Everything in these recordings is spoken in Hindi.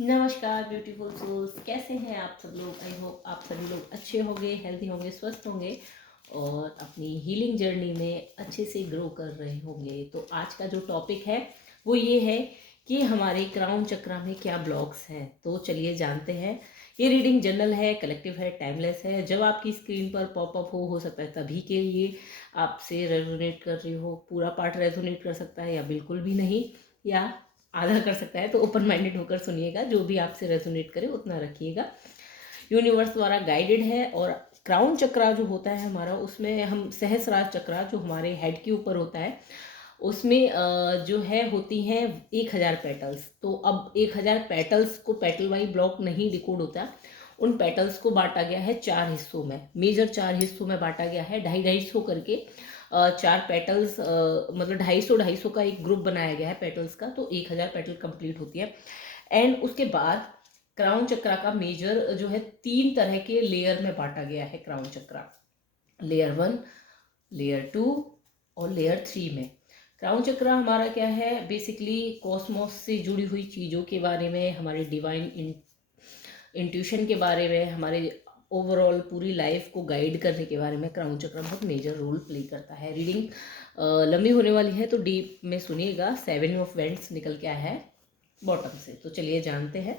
नमस्कार ब्यूटीफुल सोल्स, कैसे हैं आप सब लोग। आई होप आप सभी लोग अच्छे होंगे, हेल्दी होंगे, स्वस्थ होंगे और अपनी हीलिंग जर्नी में अच्छे से ग्रो कर रहे होंगे। तो आज का जो टॉपिक है वो ये है कि हमारे क्राउन चक्रा में क्या ब्लॉक्स हैं। तो चलिए जानते हैं। ये रीडिंग जनरल है, कलेक्टिव है, टाइमलेस है। जब आपकी स्क्रीन पर पॉपअप हो सकता है तभी के लिए आपसे रेजोनेट कर रही हो, पूरा पार्ट रेजोनेट कर सकता है या बिल्कुल भी नहीं, या आधा कर सकता है। तो ओपन माइंडेड होकर सुनिएगा, जो भी आपसे रेजोनेट करे उतना रखिएगा। यूनिवर्स द्वारा गाइडेड है। और क्राउन चक्रा जो होता है हमारा, उसमें हम सहस्रार चक्रा जो हमारे हेड के ऊपर होता है, उसमें जो है होती हैं 1000 पेटल्स। तो अब 1000 पेटल्स को पेटल वाइज ब्लॉक नहीं डिकोड होता, उन पेटल्स को बांटा गया है 4 हिस्सों में, मेजर 4 हिस्सों में बांटा गया है। 250 करके 4 पेटल्स, मतलब 250 का एक ग्रुप बनाया गया है पेटल्स का। तो 1000 पेटल कंप्लीट होती है। एंड उसके बाद क्राउन चक्रा का मेजर जो है 3 तरह के लेयर में बांटा गया है क्राउन चक्रा, लेयर 1, लेयर 2 और लेयर 3 में। क्राउन चक्रा हमारा क्या है, बेसिकली कॉस्मोस से जुड़ी हुई चीज़ों के बारे में, हमारे डिवाइन इंट्यूशन के बारे में, हमारे ओवरऑल पूरी लाइफ को गाइड करने के बारे में क्राउन चक्र बहुत मेजर रोल प्ले करता है। रीडिंग लंबी होने वाली है तो डीप में सुनिएगा। 7 ऑफ वेंट्स निकल के आया है बॉटम से। तो चलिए जानते हैं।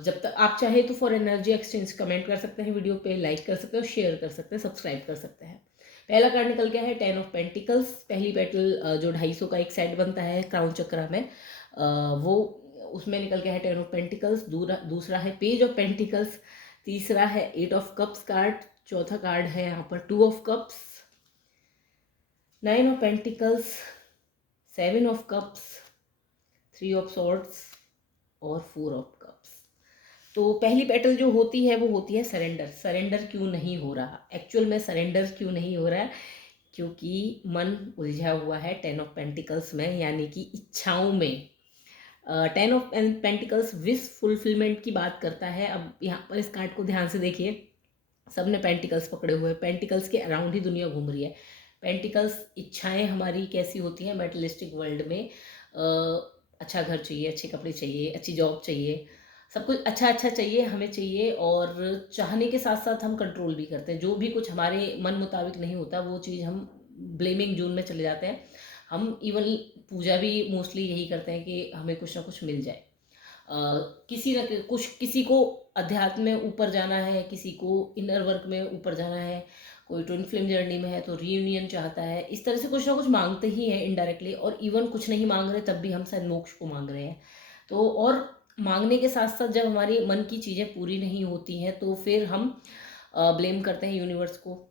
जब तक आप चाहे तो फॉर एनर्जी एक्सचेंज कमेंट कर सकते हैं वीडियो पे, लाइक कर सकते हैं, शेयर कर सकते हैं, सब्सक्राइब कर सकते हैं। पहला कार्ड निकल गया है 10 ऑफ पेंटिकल्स। पहली पेटल जो 250 का एक सेट बनता है क्राउन चक्रा में, वो उसमें निकल गया है 10 ऑफ पेंटिकल्स। दूसरा है पेज ऑफ पेंटिकल्स। तीसरा है 8 ऑफ कप्स कार्ड। चौथा कार्ड है यहाँ पर 2 of cups, 9 of pentacles, 7 of cups, 3 of swords और 4 ऑफ कप्स। तो पहली पेटल जो होती है वो होती है सरेंडर। सरेंडर क्यों नहीं हो रहा, एक्चुअल में सरेंडर क्यों नहीं हो रहा है, क्योंकि मन उलझा हुआ है 10 ऑफ पेंटिकल्स में, यानी कि इच्छाओं में। 10 ऑफ पेंटिकल्स विश फुलफिलमेंट की बात करता है। अब यहाँ पर इस कार्ड को ध्यान से देखिए, सबने पेंटिकल्स पकड़े हुए, पेंटिकल्स के अराउंड ही दुनिया घूम रही है। पेंटिकल्स इच्छाएं हमारी कैसी होती हैं मेटलिस्टिक वर्ल्ड में। अच्छा घर चाहिए, अच्छे कपड़े चाहिए, अच्छी जॉब चाहिए, सब कुछ अच्छा अच्छा चाहिए, हमें चाहिए। और चाहने के साथ साथ हम कंट्रोल भी करते हैं। जो भी कुछ हमारे मन मुताबिक नहीं होता वो चीज़ हम ब्लेमिंग जोन में चले जाते हैं। हम इवन पूजा भी मोस्टली यही करते हैं कि हमें कुछ ना कुछ मिल जाए। किसी न कुछ, किसी को अध्यात्म में ऊपर जाना है, किसी को इनर वर्क में ऊपर जाना है, कोई ट्विन फ्लेम जर्नी में है तो रीयूनियन चाहता है। इस तरह से कुछ ना कुछ मांगते ही हैं इनडायरेक्टली। और इवन कुछ नहीं मांग रहे तब भी हम शायद मोक्ष को मांग रहे हैं। तो और मांगने के साथ साथ जब हमारी मन की चीज़ें पूरी नहीं होती हैं तो फिर हम ब्लेम करते हैं यूनिवर्स को।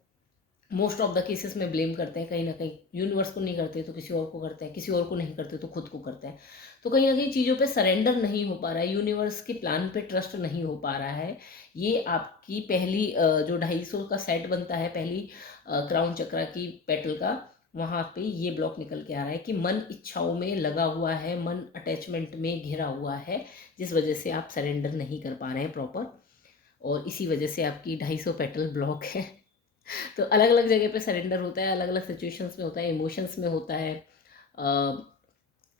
मोस्ट ऑफ द केसेस में ब्लेम करते हैं, कहीं ना कहीं यूनिवर्स को नहीं करते तो किसी और को करते हैं, किसी और को नहीं करते तो खुद को करते हैं। तो कहीं ना कहीं चीज़ों पे सरेंडर नहीं हो पा रहा है, यूनिवर्स के प्लान पे ट्रस्ट नहीं हो पा रहा है। ये आपकी पहली जो 250 का सेट बनता है, पहली क्राउन चक्रा की पेटल का, वहाँ पे ये ब्लॉक निकल के आ रहा है कि मन इच्छाओं में लगा हुआ है, मन अटैचमेंट में घिरा हुआ है, जिस वजह से आप सरेंडर नहीं कर पा रहे हैं प्रॉपर। और इसी वजह से आपकी 250 पेटल ब्लॉक है। तो अलग अलग जगह पे सरेंडर होता है, अलग अलग सिचुएशंस में होता है, इमोशंस में होता है,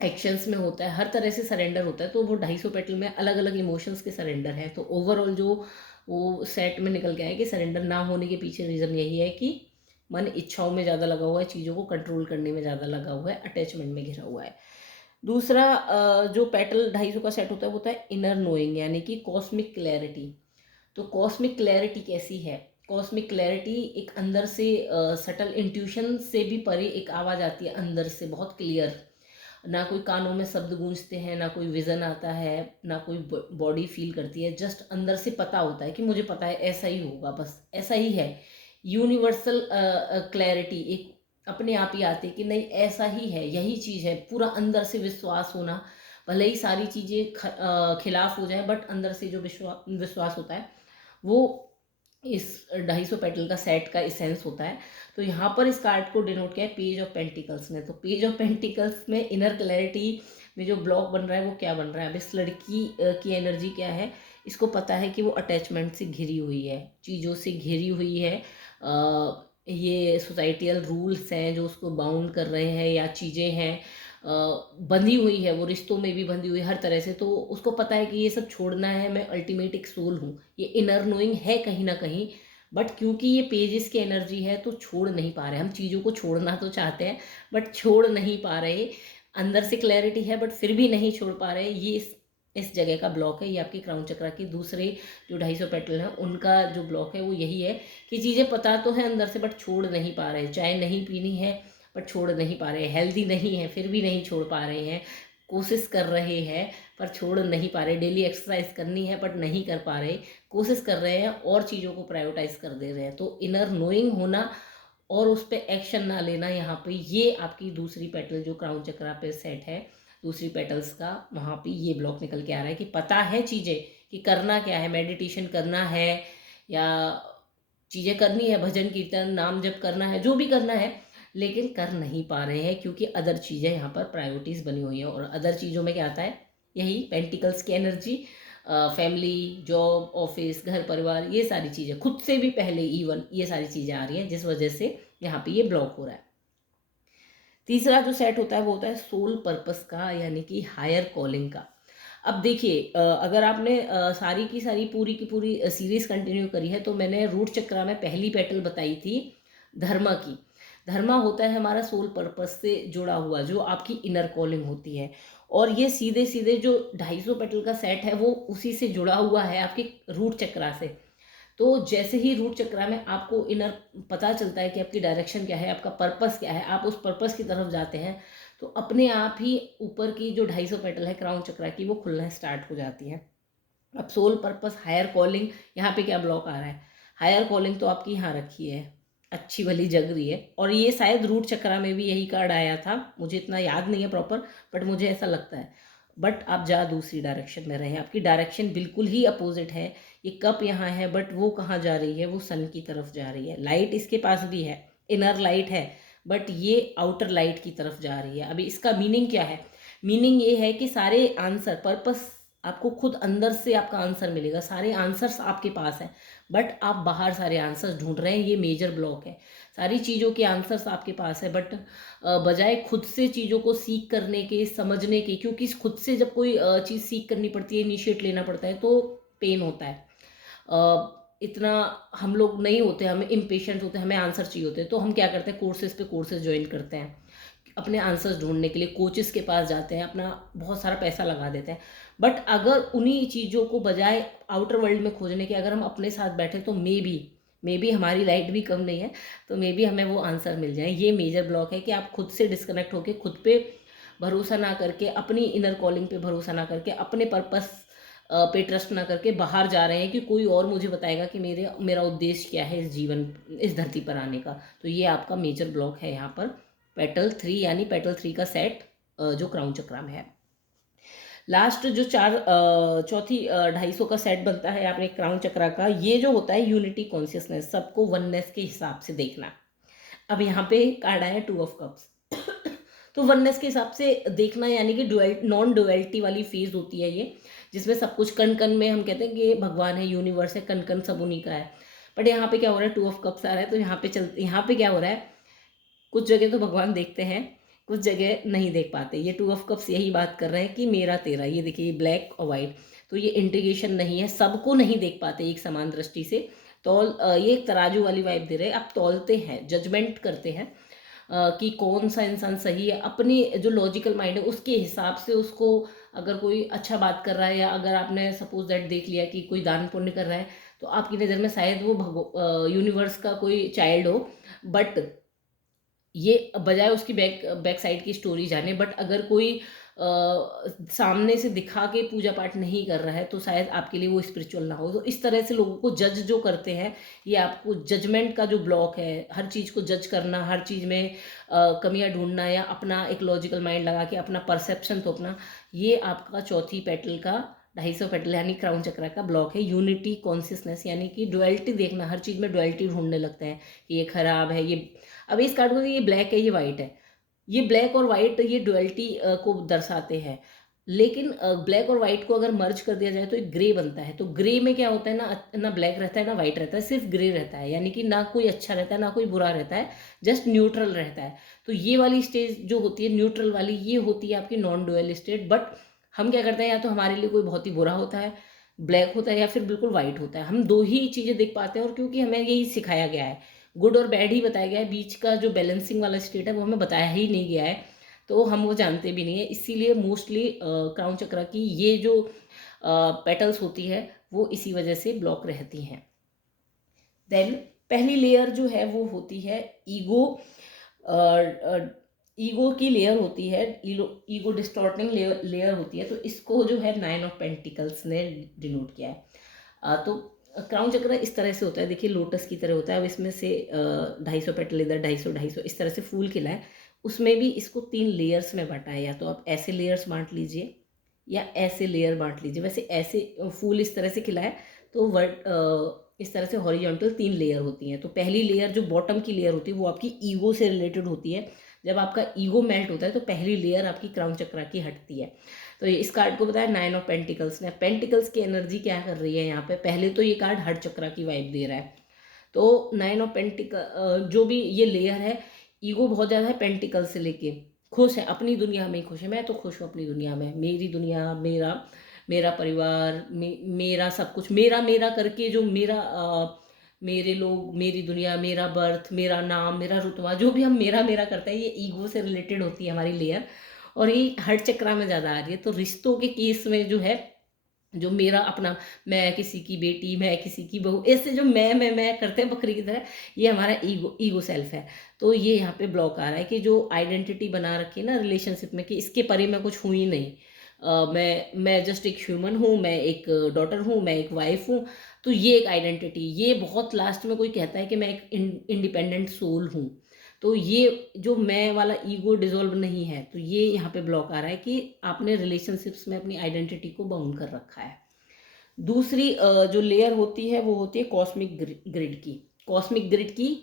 एक्शंस में होता है, हर तरह से सरेंडर होता है। तो वो 250 पेटल में अलग अलग इमोशंस के सरेंडर हैं। तो ओवरऑल जो वो सेट में निकल गया है कि सरेंडर ना होने के पीछे रीज़न यही है कि मन इच्छाओं में ज़्यादा लगा हुआ है, चीज़ों को कंट्रोल करने में ज़्यादा लगा हुआ है, अटैचमेंट में घिरा हुआ है। दूसरा जो पेटल 250 का सेट होता है वो होता है इनर नोइंग, यानी कि कॉस्मिक क्लैरिटी। तो कॉस्मिक क्लैरिटी कैसी है, कॉस्मिक क्लैरिटी एक अंदर से सटल इंट्यूशन से भी परे एक आवाज़ आती है अंदर से, बहुत क्लियर। ना कोई कानों में शब्द गूंजते हैं, ना कोई विज़न आता है, ना कोई बॉडी फील करती है, जस्ट अंदर से पता होता है कि मुझे पता है ऐसा ही होगा, बस ऐसा ही है। यूनिवर्सल क्लैरिटी एक अपने आप ही आती है कि नहीं ऐसा ही है, यही चीज़ है। पूरा अंदर से विश्वास होना, भले ही सारी चीज़ें खिलाफ हो जाए, बट अंदर से जो विश्वास होता है वो इस 250 पेटल का सेट का इसेंस होता है। तो यहाँ पर इस कार्ड को डिनोट किया है पेज ऑफ पेंटिकल्स ने। तो पेज ऑफ पेंटिकल्स में इनर क्लैरिटी में जो ब्लॉक बन रहा है वो क्या बन रहा है। अब इस लड़की की एनर्जी क्या है, इसको पता है कि वो अटैचमेंट से घिरी हुई है, चीज़ों से घिरी हुई है। ये सोसाइटियल रूल्स हैं जो उसको बाउंड कर रहे हैं, या चीज़ें हैं बंधी हुई है, वो रिश्तों में भी बंधी हुई है हर तरह से, तो उसको पता है कि ये सब छोड़ना है, मैं अल्टीमेट एक सोल हूँ, ये इनर नोइंग है कहीं ना कहीं। बट क्योंकि ये पेजेस की एनर्जी है तो छोड़ नहीं पा रहे, हम चीज़ों को छोड़ना तो चाहते हैं बट छोड़ नहीं पा रहे। अंदर से क्लैरिटी है बट फिर भी नहीं छोड़ पा रहे। ये इस जगह का ब्लॉक है। ये आपकी क्राउन चक्रा की दूसरे जो 250 पेटल हैं उनका जो ब्लॉक है वो यही है कि चीज़ें पता तो है अंदर से बट छोड़ नहीं पा रहे। चाय नहीं पीनी है बट छोड़ नहीं पा रहे, हेल्दी नहीं है फिर भी नहीं छोड़ पा रहे हैं, कोशिश कर रहे हैं पर छोड़ नहीं पा रहे, डेली एक्सरसाइज करनी है बट नहीं कर पा रहे, कोशिश कर रहे हैं और चीज़ों को प्रायोरिटाइज कर दे रहे हैं। तो इनर नोइंग होना और उस पर एक्शन ना लेना, यहाँ पे ये आपकी दूसरी पेटल जो क्राउन चक्रा पे सेट है, दूसरी पेटल्स का वहाँ पे ये ब्लॉक निकल के आ रहा है कि पता है चीज़ें कि करना क्या है, मेडिटेशन करना है या चीज़ें करनी है, भजन कीर्तन नाम जप करना है, जो भी करना है, लेकिन कर नहीं पा रहे हैं क्योंकि अदर चीज़ें यहाँ पर प्रायोरिटीज़ बनी हुई हैं। और अदर चीज़ों में क्या आता है, यही पेंटिकल्स की एनर्जी, फैमिली, जॉब, ऑफिस, घर परिवार, ये सारी चीज़ें खुद से भी पहले इवन ये सारी चीज़ें आ रही हैं जिस वजह से यहाँ पे ये ब्लॉक हो रहा है। तीसरा जो सेट होता है वो होता है सोल पर्पस का, यानी कि हायर कॉलिंग का। अब देखिए, अगर आपने सारी की सारी पूरी की पूरी सीरीज कंटिन्यू करी है तो मैंने रूट चक्रा में पहली पेटल बताई थी धर्मा की। धर्मा होता है हमारा सोल पर्पस से जुड़ा हुआ, जो आपकी इनर कॉलिंग होती है। और ये सीधे सीधे जो 250 पेटल का सेट है वो उसी से जुड़ा हुआ है आपके रूट चक्रा से। तो जैसे ही रूट चक्रा में आपको इनर पता चलता है कि आपकी डायरेक्शन क्या है, आपका पर्पस क्या है, आप उस पर्पस की तरफ जाते हैं, तो अपने आप ही ऊपर की जो 250 पेटल है क्राउन चक्रा की वो खुलना स्टार्ट हो जाती है। अब सोल पर्पस, हायर कॉलिंग, यहाँ पे क्या ब्लॉक आ रहा है? हायर कॉलिंग तो आपकी यहाँ रखी है, अच्छी भली जग रही है, और ये शायद रूट चक्रा में भी यही कार्ड आया था, मुझे इतना याद नहीं है प्रॉपर, बट मुझे ऐसा लगता है। बट आप जा दूसरी डायरेक्शन में रहे हैं, आपकी डायरेक्शन बिल्कुल ही अपोजिट है। ये कप यहाँ है बट वो कहाँ जा रही है? वो सन की तरफ जा रही है। लाइट इसके पास भी है, इनर लाइट है, बट ये आउटर लाइट की तरफ जा रही है। अभी इसका मीनिंग क्या है? मीनिंग ये है कि सारे आंसर, पर्पस आपको खुद अंदर से आपका आंसर मिलेगा, सारे आंसर्स आपके पास हैं, बट आप बाहर सारे आंसर्स ढूंढ रहे हैं। ये मेजर ब्लॉक है। सारी चीज़ों के आंसर्स आपके पास है बट बजाय खुद से चीज़ों को सीख करने के, समझने के, क्योंकि खुद से जब कोई चीज़ सीख करनी पड़ती है, इनिशिएट लेना पड़ता है तो पेन होता है। इतना हम लोग नहीं होते, हमें इम्पेशेंट होते हैं, हमें आंसर चाहिए होते हैं, तो हम क्या करते हैं, कोर्सेज पे कोर्सेज ज्वाइन करते हैं अपने आंसर्स ढूंढने के लिए, कोचेस के पास जाते हैं, अपना बहुत सारा पैसा लगा देते हैं। बट अगर उन्हीं चीज़ों को बजाय आउटर वर्ल्ड में खोजने के अगर हम अपने साथ बैठे तो मे बी हमारी लाइट भी कम नहीं है, तो मे बी हमें वो आंसर मिल जाए। ये मेजर ब्लॉक है कि आप खुद से डिस्कनेक्ट होकर, खुद पे भरोसा ना करके, अपनी इनर कॉलिंग पे भरोसा ना करके, अपने पर्पस पे ट्रस्ट ना करके बाहर जा रहे हैं कि कोई और मुझे बताएगा कि मेरा उद्देश्य क्या है इस जीवन, इस धरती पर आने का। तो ये आपका मेजर ब्लॉक है यहाँ पर पेटल 3, यानी पेटल 3 का सेट जो क्राउन चक्रा में है। लास्ट जो चौथी 250 का सेट बनता है आपने क्राउन चक्रा का, ये जो होता है यूनिटी कॉन्शियसनेस, सबको वननेस के हिसाब से देखना। अब यहाँ पे कार्ड आया 2 ऑफ कप्स। तो वननेस के हिसाब से देखना, यानी कि नॉन डुअलिटी वाली फेज होती है ये, जिसमें सब कुछ कण कण में, हम कहते हैं कि भगवान है, यूनिवर्स है, कण कण सब उन्हीं का है। बट यहाँ पे क्या हो रहा है, 2 ऑफ कप्स आ रहा है, तो यहाँ पे क्या हो रहा है, कुछ जगह तो भगवान देखते हैं, कुछ जगह नहीं देख पाते। ये 2 ऑफ कप्स यही बात कर रहे हैं कि मेरा तेरा, ये देखिए ये ब्लैक और वाइट, तो ये इंटीग्रेशन नहीं है, सबको नहीं देख पाते एक समान दृष्टि से। ये एक तराजू वाली वाइब दे रहे हैं, आप तौलते हैं, जजमेंट करते हैं कि कौन सा इंसान सही है, अपनी जो लॉजिकल माइंड है उसके हिसाब से उसको, अगर कोई अच्छा बात कर रहा है, या अगर आपने सपोज दैट देख लिया कि कोई दान पुण्य कर रहा है, तो आपकी नज़र में शायद वो यूनिवर्स का कोई चाइल्ड हो, बट ये बजाय उसकी बैक साइड की स्टोरी जाने, बट अगर कोई सामने से दिखा के पूजा पाठ नहीं कर रहा है तो शायद आपके लिए वो स्पिरिचुअल ना हो। तो इस तरह से लोगों को जज जो करते हैं, ये आपको जजमेंट का जो ब्लॉक है, हर चीज़ को जज करना, हर चीज़ में कमियां ढूंढना, या अपना एक लॉजिकल माइंड लगा के अपना परसेप्शन थोपना, ये आपका चौथी पेटल का 250 पेटल यानी क्राउन चक्रा का ब्लॉक है। यूनिटी कॉन्शियसनेस, यानी कि डुअलिटी देखना, हर चीज़ में डुअलिटी ढूंढने लगते हैं कि ये खराब है, ये, अब इस कार्ड को ये ब्लैक है, ये वाइट है, ये ब्लैक और वाइट ये डुअलिटी को दर्शाते हैं। लेकिन ब्लैक और वाइट को अगर मर्ज कर दिया जाए तो एक ग्रे बनता है। तो ग्रे में क्या होता है, ना ब्लैक रहता है ना वाइट रहता है, सिर्फ ग्रे रहता है, यानी कि ना कोई अच्छा रहता है ना कोई बुरा रहता है, जस्ट न्यूट्रल रहता है। तो ये वाली स्टेज जो होती है न्यूट्रल वाली, ये होती है आपकी नॉन डुअल स्टेट। बट हम क्या करते हैं, या तो हमारे लिए कोई बहुत ही बुरा होता है, ब्लैक होता है, या फिर बिल्कुल वाइट होता है। हम दो ही चीज़ें देख पाते हैं, और क्योंकि हमें यही सिखाया गया है, गुड और बैड ही बताया गया है, बीच का जो बैलेंसिंग वाला स्टेट है वो हमें बताया ही नहीं गया है, तो हम वो जानते भी नहीं है। इसीलिए मोस्टली क्राउन चक्र की ये जो पेटल्स होती है वो इसी वजह से ब्लॉक रहती हैं। देन पहली लेयर जो है वो होती है ईगो। ईगो की लेयर होती है, ईगो डिस्टॉर्टिंग लेयर होती है। तो इसको जो है 9 ऑफ पेंटिकल्स ने डिनोट किया है। तो क्राउन चक्र इस तरह से होता है, देखिए लोटस की तरह होता है। अब इसमें से 250 पेटल इधर, 250 इस तरह से फूल खिला है। उसमें भी इसको 3 लेयर्स में बांटा है, या तो आप ऐसे लेयर्स बांट लीजिए या ऐसे लेयर बांट लीजिए। वैसे ऐसे फूल इस तरह से खिला है तो इस तरह से हॉरिजॉन्टल 3 लेयर होती हैं। तो पहली लेयर जो बॉटम की लेयर होती है वो आपकी ईगो से रिलेटेड होती है। जब आपका ईगो मेल्ट होता है तो पहली लेयर आपकी क्राउन चक्र की हटती है। तो इस कार्ड को बताया 9 ऑफ पेंटिकल्स ने। पेंटिकल्स की एनर्जी क्या कर रही है यहाँ पे, पहले तो ये कार्ड हर्ट चक्र की वाइब दे रहा है। तो 9 ऑफ पेंटिकल जो भी ये लेयर है, ईगो बहुत ज़्यादा है पेंटिकल से लेके, खुश है अपनी दुनिया में ही खुश है। मैं तो खुश हूँ अपनी दुनिया में, मेरी दुनिया, मेरा मेरा परिवार, मेरा सब कुछ, मेरा मेरा करके जो मेरा मेरे लोग, मेरी दुनिया, मेरा बर्थ, मेरा नाम, मेरा रुतबा, जो भी हम मेरा मेरा करते हैं, ये ईगो से रिलेटेड होती है हमारी लेयर। और ये हर्ट चक्रा में ज़्यादा आ रही है। तो रिश्तों के केस में जो है, जो मेरा अपना, मैं किसी की बेटी, मैं किसी की बहू, ऐसे जो मैं करते हैं बकरी की तरह, ये हमारा ईगो सेल्फ है। तो ये यहाँ पे ब्लॉक आ रहा है कि जो आइडेंटिटी बना रखी है ना रिलेशनशिप में, कि इसके परे मैं कुछ हूँ ही नहीं। मैं जस्ट एक ह्यूमन हूँ, मैं एक डॉटर हूँ, मैं एक वाइफ हूँ। तो ये एक आइडेंटिटी, ये बहुत लास्ट में कोई कहता है कि मैं एक इंडिपेंडेंट सोल हूँ। तो ये जो मैं वाला ईगो डिसॉल्व नहीं है, तो ये यहाँ पे ब्लॉक आ रहा है कि आपने रिलेशनशिप्स में अपनी आइडेंटिटी को बाउंड कर रखा है। दूसरी जो लेयर होती है वो होती है कॉस्मिक ग्रिड की। कॉस्मिक ग्रिड की,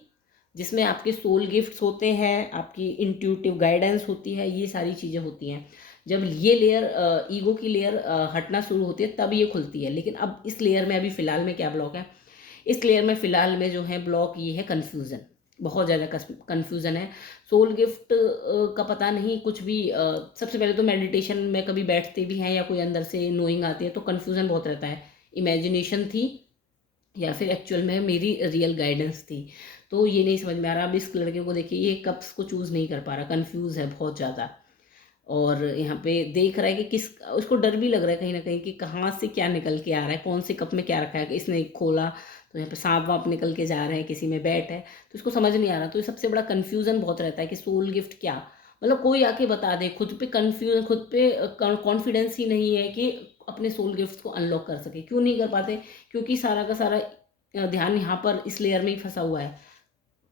जिसमें आपके सोल गिफ्ट्स होते हैं, आपकी इंट्यूटिव गाइडेंस होती है, ये सारी चीज़ें होती हैं। जब ये लेयर ईगो की लेयर हटना शुरू होती है तब ये खुलती है। लेकिन अब इस लेयर में अभी फ़िलहाल में क्या ब्लॉक है, इस लेयर में फ़िलहाल में जो है ब्लॉक ये है कन्फ्यूज़न। बहुत ज़्यादा कन्फ्यूज़न है। सोल गिफ्ट का पता नहीं कुछ भी। सबसे पहले तो मेडिटेशन में कभी बैठते भी हैं या कोई अंदर से नोइंग आती है तो कन्फ्यूज़न बहुत रहता है, इमेजिनेशन थी या फिर एक्चुअल में मेरी रियल गाइडेंस थी। तो ये नहीं समझ में आ रहा। अब इस लड़के को देखिए, ये कप्स को चूज़ नहीं कर पा रहा, कन्फ्यूज़ है बहुत ज़्यादा। और यहाँ पे देख रहा है कि किस, उसको डर भी लग रहा है कहीं ना कहीं कि कहाँ से क्या निकल के आ रहा है, कौन से कप में क्या रखा है। इसने खोला तो यहाँ पे सांप वाप निकल के जा रहे हैं, किसी में बैट है, तो इसको समझ नहीं आ रहा। तो ये सबसे बड़ा कन्फ्यूज़न बहुत रहता है कि सोल गिफ्ट क्या, मतलब कोई आके बता दे। खुद पे कन्फ्यूजन, खुद पे कॉन्फिडेंस ही नहीं है कि अपने सोल गिफ्ट को अनलॉक कर सके। क्यों नहीं कर पाते, क्योंकि सारा का सारा ध्यान यहाँ पर इस लेयर में ही फंसा हुआ है,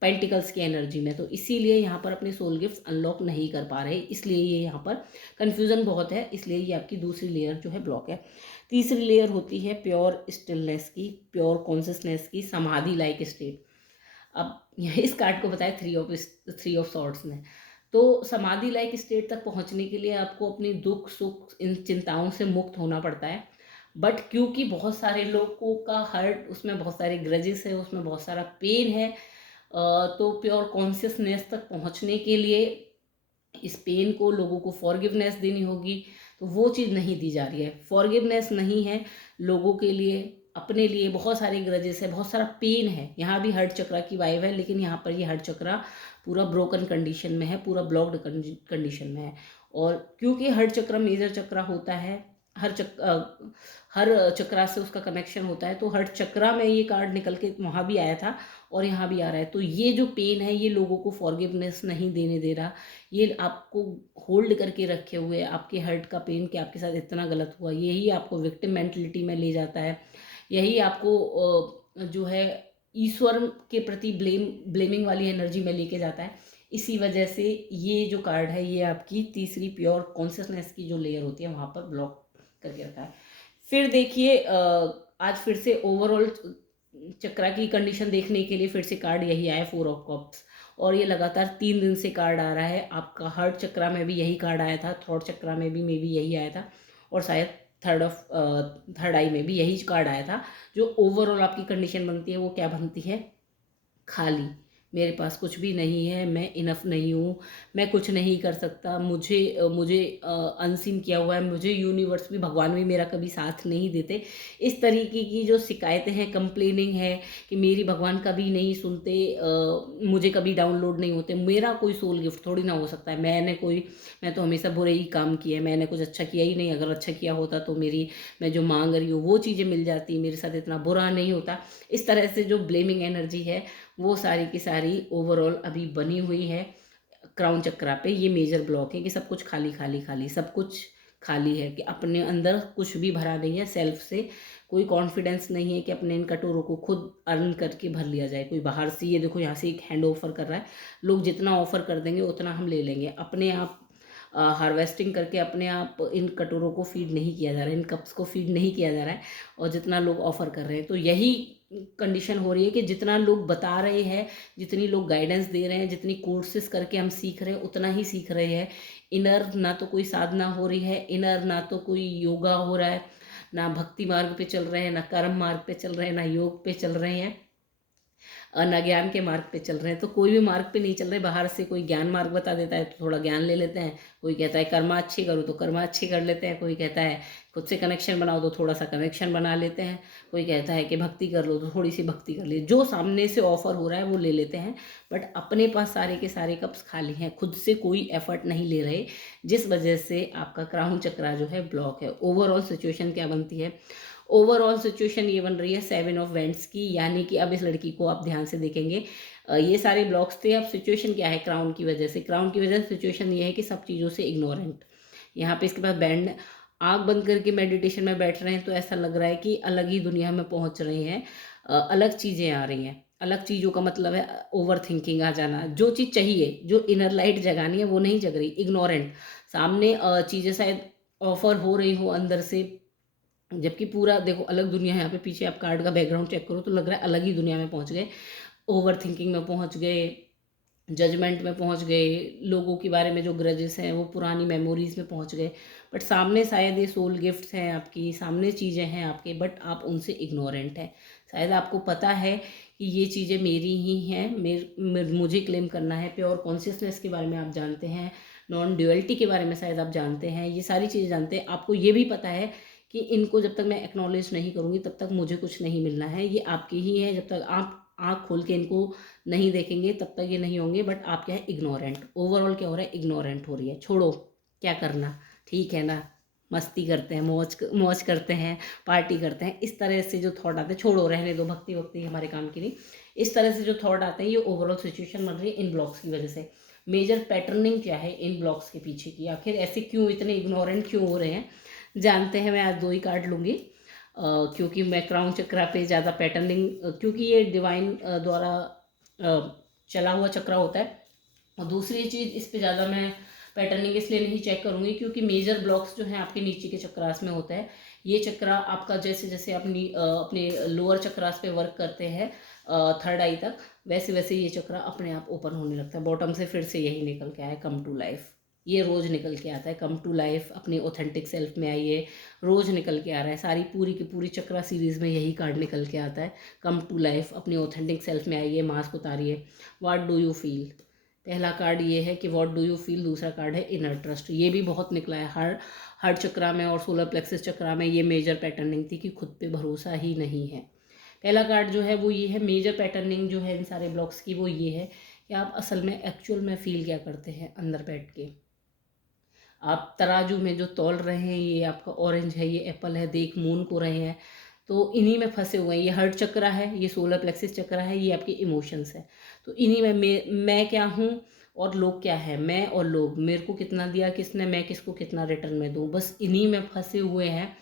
पेंटिकल्स की एनर्जी में। तो इसीलिए यहाँ पर अपने सोल गिफ्ट्स अनलॉक नहीं कर पा रहे, इसलिए ये यहाँ पर कन्फ्यूज़न बहुत है। इसलिए ये आपकी दूसरी लेयर जो है ब्लॉक है। तीसरी लेयर होती है प्योर स्टिलनेस की, प्योर कॉन्शियसनेस की, समाधि लाइक स्टेट। अब इस कार्ड को बताया थ्री ऑफ सॉर्ड्स ने। तो समाधि लाइक स्टेट तक पहुँचने के लिए आपको अपनी दुख सुख इन चिंताओं से मुक्त होना पड़ता है। बट क्योंकि बहुत सारे लोगों का हर्ट, उसमें बहुत सारे ग्रजेस है, उसमें बहुत सारा पेन है, तो प्योर कॉन्शियसनेस तक पहुंचने के लिए इस पेन को लोगों को फॉरगिवनेस देनी होगी। तो वो चीज़ नहीं दी जा रही है, फॉरगिवनेस नहीं है लोगों के लिए। अपने लिए बहुत सारे ग्रजेस है, बहुत सारा पेन है। यहाँ भी हर्ट चक्रा की वाइब है, लेकिन यहाँ पर ये हर्ट चक्रा पूरा ब्रोकन कंडीशन में है, पूरा ब्लॉक्ड कंडीशन में है। और क्योंकि हर्ट चक्र मेजर चक्रा होता है, हर चक्रा से उसका कनेक्शन होता है, तो हर चक्रा में ये कार्ड निकल के वहाँ भी आया था और यहाँ भी आ रहा है। तो ये जो पेन है ये लोगों को फॉरगिवनेस नहीं देने दे रहा, ये आपको होल्ड करके रखे हुए, आपके हर्ट का पेन कि आपके साथ इतना गलत हुआ, यही आपको विक्टिम मेंटलिटी में ले जाता है। यही आपको जो है ईश्वर के प्रति ब्लेमिंग वाली एनर्जी में लेके जाता है। इसी वजह से ये जो कार्ड है ये आपकी तीसरी प्योर कॉन्शियसनेस की जो लेयर होती है वहाँ पर ब्लॉक करके रखा है। फिर देखिए आज फिर से ओवरऑल चक्रा की कंडीशन देखने के लिए फिर से कार्ड यही आया, 4 ऑफ कप्स, और ये लगातार 3 दिन से कार्ड आ रहा है। आपका हार्ट चक्रा में भी यही कार्ड आया था, थ्रोट चक्रा में भी मे बी यही आया था, और शायद थर्ड आई में भी यही कार्ड आया था। जो ओवरऑल आपकी कंडीशन बनती है वो क्या बनती है? खाली। मेरे पास कुछ भी नहीं है, मैं इनफ नहीं हूँ, मैं कुछ नहीं कर सकता, मुझे मुझे अनसीन किया हुआ है, मुझे यूनिवर्स भी, भगवान भी मेरा कभी साथ नहीं देते। इस तरीके की जो शिकायतें हैं, कंप्लेनिंग है कि मेरी भगवान कभी नहीं सुनते, मुझे कभी डाउनलोड नहीं होते, मेरा कोई सोल गिफ्ट थोड़ी ना हो सकता है। मैं तो हमेशा बुरे ही काम किए, मैंने कुछ अच्छा किया ही नहीं। अगर अच्छा किया होता तो मैं जो मांग रही हूँ वो चीज़ें मिल जाती, मेरे साथ इतना बुरा नहीं होता। इस तरह से जो ब्लेमिंग एनर्जी है वो सारी की सारी ओवरऑल अभी बनी हुई है क्राउन चक्रा पे। ये मेजर ब्लॉक है कि सब कुछ खाली खाली खाली, सब कुछ खाली है, कि अपने अंदर कुछ भी भरा नहीं है, सेल्फ से कोई कॉन्फिडेंस नहीं है कि अपने इन कटोरों को खुद अर्न करके भर लिया जाए। कोई बाहर से, ये देखो यहाँ से एक हैंड ऑफर कर रहा है, लोग जितना ऑफर कर देंगे उतना हम ले लेंगे। अपने आप हार्वेस्टिंग करके अपने आप इन कटोरों को फीड नहीं किया जा रहा है, इन कप्स को फीड नहीं किया जा रहा है, और जितना लोग ऑफर कर रहे हैं। तो यही कंडीशन हो रही है कि जितना लोग बता रहे हैं, जितनी लोग गाइडेंस दे रहे हैं, जितनी कोर्सेज करके हम सीख रहे हैं, उतना ही सीख रहे हैं। इनर ना तो कोई साधना हो रही है, इनर ना तो कोई योगा हो रहा है, ना भक्ति मार्ग पे चल रहे हैं, ना कर्म मार्ग पे चल रहे हैं, ना योग पे चल रहे हैं, न ज्ञान के मार्ग पे चल रहे हैं। तो कोई भी मार्ग पे नहीं चल रहे। बाहर से कोई ज्ञान मार्ग बता देता है तो थोड़ा ज्ञान ले लेते हैं, कोई कहता है कर्मा अच्छी करो तो कर्मा अच्छी कर लेते हैं, कोई कहता है खुद से कनेक्शन बनाओ तो थोड़ा सा कनेक्शन बना लेते हैं, कोई कहता है कि भक्ति कर लो तो थोड़ी सी भक्ति कर ले। जो सामने से ऑफर हो रहा है वो ले लेते हैं, बट अपने पास सारे के सारे कप्स खाली हैं, खुद से कोई एफर्ट नहीं ले रहे, जिस वजह से आपका क्राउन चक्रा जो है ब्लॉक है। ओवरऑल सिचुएशन क्या बनती है? ओवरऑल सिचुएशन ये बन रही है 7 ऑफ वेंट्स की, यानी कि अब इस लड़की को आप ध्यान से देखेंगे, ये सारे ब्लॉक्स थे। अब सिचुएशन क्या है? क्राउन की वजह से, क्राउन की वजह से सिचुएशन ये है कि सब चीज़ों से इग्नोरेंट। यहाँ पे इसके पास बैंड, आँख बंद करके मेडिटेशन में बैठ रहे हैं तो ऐसा लग रहा है कि अलग ही दुनिया में पहुँच रहे हैं, अलग चीज़ें आ रही हैं। अलग चीज़ों का मतलब है ओवर थिंकिंग आ जाना, जो चीज़ चाहिए, जो इनर लाइट जगानी है वो नहीं जग रही, इग्नोरेंट। सामने चीज़ें शायद ऑफर हो रही हो अंदर से, जबकि पूरा देखो अलग दुनिया है। यहाँ पे पीछे आप कार्ड का बैकग्राउंड चेक करो तो लग रहा है अलग ही दुनिया में पहुँच गए, ओवर थिंकिंग में पहुँच गए, जजमेंट में पहुँच गए, लोगों के बारे में जो ग्रजेस हैं वो पुरानी मेमोरीज में पहुँच गए। बट सामने शायद ये सोल गिफ्ट्स हैं आपकी, सामने चीज़ें हैं आपके, बट आप उनसे इग्नोरेंट हैं। शायद आपको पता है कि ये चीज़ें मेरी ही हैं, मुझे क्लेम करना है। प्योर कॉन्शियसनेस के बारे में आप जानते हैं, नॉन ड्यूअलिटी के बारे में शायद आप जानते हैं, ये सारी चीज़ें जानते हैं। आपको ये भी पता है कि इनको जब तक मैं एक्नॉलेज नहीं करूँगी तब तक मुझे कुछ नहीं मिलना है, ये आपकी ही है। जब तक आप आँख खोल के इनको नहीं देखेंगे तब तक ये नहीं होंगे, बट आप क्या है? इग्नोरेंट। ओवरऑल क्या हो रहा है? इग्नोरेंट हो रही है। छोड़ो, क्या करना, ठीक है ना, मस्ती करते हैं, मौज मौज करते हैं, पार्टी करते हैं, इस तरह से जो थॉट आते हैं, छोड़ो, रहने दो, भक्ति वक्ति हमारे काम की नहीं। इस तरह से जो थॉट आते हैं, ये ओवरऑल सिचुएशन बन रही है इन ब्लॉक्स की वजह से। मेजर पैटर्निंग क्या है इन ब्लॉक्स के पीछे की? आखिर ऐसे क्यों, इतने इग्नोरेंट क्यों हो रहे हैं? जानते हैं। मैं आज 2 ही कार्ड लूँगी, क्योंकि मैं क्राउन चक्रा पे ज़्यादा पैटर्निंग, क्योंकि ये डिवाइन द्वारा चला हुआ चक्रा होता है। और दूसरी चीज़, इस पे ज़्यादा मैं पैटर्निंग इसलिए नहीं चेक करूँगी क्योंकि मेजर ब्लॉक्स जो हैं आपके नीचे के चक्रास में होता है। ये चक्रा आपका जैसे जैसे अपने लोअर चक्रास पे वर्क करते हैं, थर्ड आई तक, वैसे वैसे ये चक्रा अपने आप ओपन होने लगता है। बॉटम से फिर से यही निकल के आया, कम टू लाइफ। ये रोज़ निकल के आता है, कम टू लाइफ, अपनी ऑथेंटिक सेल्फ में आइए, रोज़ निकल के आ रहा है। सारी पूरी की पूरी चक्रा सीरीज़ में यही कार्ड निकल के आता है, कम टू लाइफ, अपनी ऑथेंटिक सेल्फ में आइए, मास्क उतारिए। What do you feel? पहला कार्ड ये है कि व्हाट डू यू फील। दूसरा कार्ड है इनर ट्रस्ट, ये भी बहुत निकला है। हर चक्रा में और सोलर प्लेक्सिस चक्रा में ये मेजर पैटर्निंग थी कि खुद पे भरोसा ही नहीं है। पहला कार्ड जो है वो ये है, मेजर पैटर्निंग जो है इन सारे ब्लॉक्स की, वो ये है कि आप असल में एक्चुअल में फील क्या करते हैं अंदर बैठ के। आप तराजू में जो तौल रहे हैं, ये आपका ऑरेंज है, ये एप्पल है, देख मून को रहे हैं, तो इन्हीं में फंसे हुए हैं। ये हर्ट चक्रा है, ये सोलर प्लेक्सिस चक्रा है, ये आपके इमोशंस है। तो इन्हीं में मैं क्या हूँ और लोग क्या है, मैं और लोग, मेरे को कितना दिया किसने, मैं किसको कितना रिटर्न में दूँ, बस इन्हीं में फंसे हुए हैं।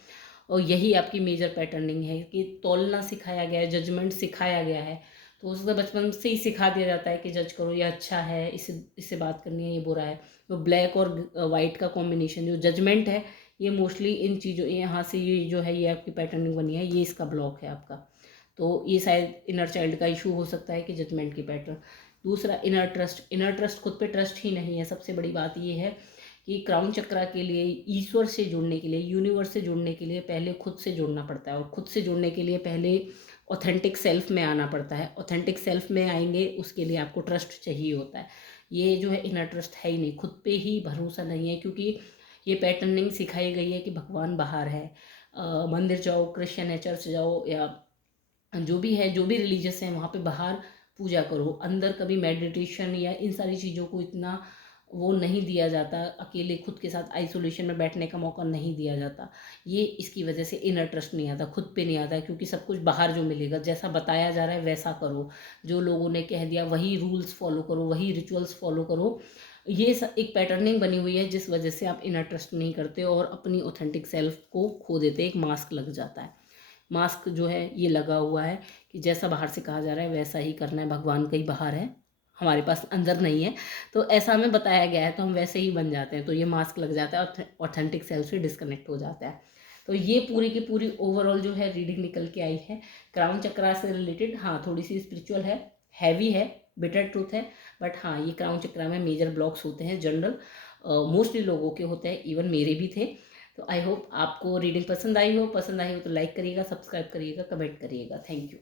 और यही आपकी मेजर पैटर्निंग है कि तौलना सिखाया गया है, जजमेंट सिखाया गया है। तो उससे बचपन से ही सिखा दिया जाता है कि जज करो, ये अच्छा है, इससे बात करनी है, ये बुरा है। तो ब्लैक और वाइट का कॉम्बिनेशन जो जजमेंट है, ये मोस्टली इन चीज़ों, यहाँ से ये जो है ये आपकी पैटर्निंग बनी है, ये इसका ब्लॉक है आपका। तो ये शायद इनर चाइल्ड का इशू हो सकता है कि जजमेंट की पैटर्न। दूसरा इनर ट्रस्ट खुद पे ट्रस्ट ही नहीं है। सबसे बड़ी बात ये है कि क्राउन चक्रा के लिए ईश्वर से जुड़ने के लिए, यूनिवर्स से जुड़ने के लिए पहले खुद से जुड़ना पड़ता है, और खुद से जुड़ने के लिए पहले ऑथेंटिक सेल्फ में आना पड़ता है। ऑथेंटिक सेल्फ में आएंगे उसके लिए आपको ट्रस्ट चाहिए होता है। ये जो है इनर ट्रस्ट है ही नहीं, खुद पे ही भरोसा नहीं है, क्योंकि ये पैटर्निंग सिखाई गई है कि भगवान बाहर है। मंदिर जाओ, क्रिश्चियन है, चर्च जाओ, या जो भी है, जो भी रिलीजियस है, वहाँ पे बाहर पूजा करो। अंदर कभी मेडिटेशन या इन सारी चीज़ों को इतना वो नहीं दिया जाता, अकेले खुद के साथ आइसोलेशन में बैठने का मौका नहीं दिया जाता। ये इसकी वजह से इनर ट्रस्ट नहीं आता, खुद पे नहीं आता, क्योंकि सब कुछ बाहर जो मिलेगा, जैसा बताया जा रहा है वैसा करो, जो लोगों ने कह दिया वही रूल्स फॉलो करो, वही रिचुअल्स फॉलो करो। ये एक पैटर्निंग बनी हुई है जिस वजह से आप इनर ट्रस्ट नहीं करते और अपनी ऑथेंटिक सेल्फ को खो देते। एक मास्क लग जाता है। मास्क जो है ये लगा हुआ है कि जैसा बाहर से कहा जा रहा है वैसा ही करना है, भगवान कहीं बाहर है, हमारे पास अंदर नहीं है, तो ऐसा हमें बताया गया है तो हम वैसे ही बन जाते हैं। तो ये मास्क लग जाता है और ऑथेंटिक सेल्फ से डिस्कनेक्ट हो जाता है। तो ये पूरी की पूरी ओवरऑल जो है रीडिंग निकल के आई है क्राउन चक्रा से रिलेटेड। हाँ, थोड़ी सी स्पिरिचुअल है, हैवी है, बिटर ट्रूथ है, बट हाँ ये क्राउन चक्रा में मेजर ब्लॉक्स होते हैं, जनरल मोस्टली लोगों के होते हैं, इवन मेरे भी थे। तो आई होप आपको रीडिंग पसंद आई हो तो लाइक करिएगा, सब्सक्राइब करिएगा, कमेंट करिएगा। Thank you.